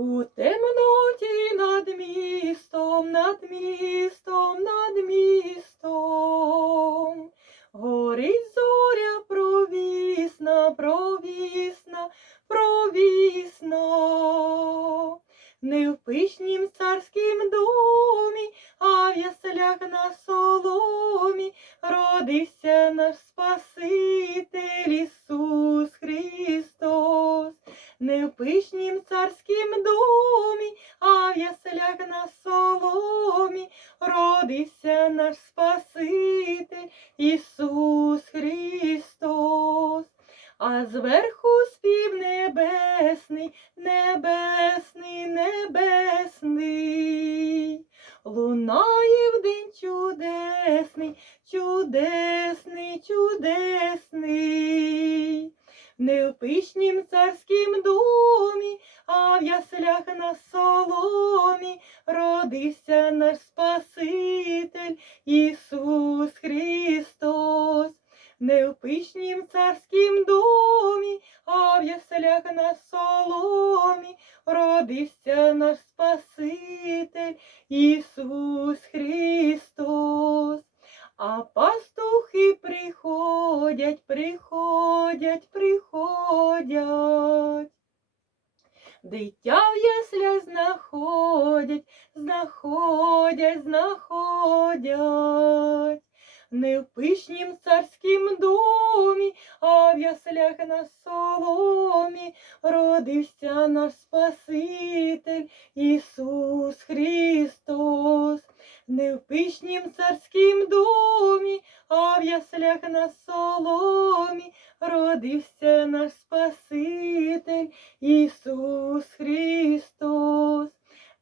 У темноті над містом, над містом, над містом. Горить зоря провісна, провісна, провісна. Не в пишнім царськім домі, а в яслях на соломі родився наш Спаситель родився наш Спаситель Ісус Христос. А зверху спів небесний, небесний, небесний. Лунає в день чудесний, чудесний, чудесний. Не в пишнім царськім домі, а в на соломі родився наш Спаситель Ісус Христос. Не в пишнім царськім домі, а в яслях на соломі родився наш Спаситель Ісус Христос. А пастухи приходять, приходять, приходять. Дитя в яслях знаходять, знаходять, знаходять. Не в пишнім царськім домі, а в яслях на соломі родився наш Спаситель Ісус Христос. Не в пишнім царськім домі, а в яслях на соломі родився наш Спаситель Ісус Христос.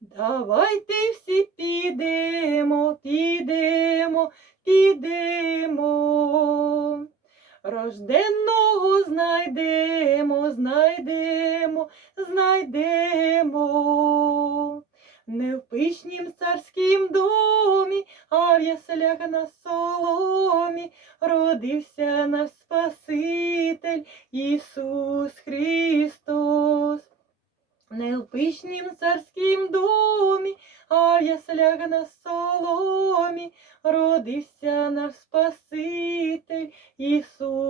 Давайте всі підемо, підемо, підемо. Рожденного знайдемо, знайдемо, знайдемо. Не в пишнім царськім домі, наш Спаситель Ісус Христос. Не в пишнім царськім домі, а в яслях на соломі родився наш Спаситель Ісус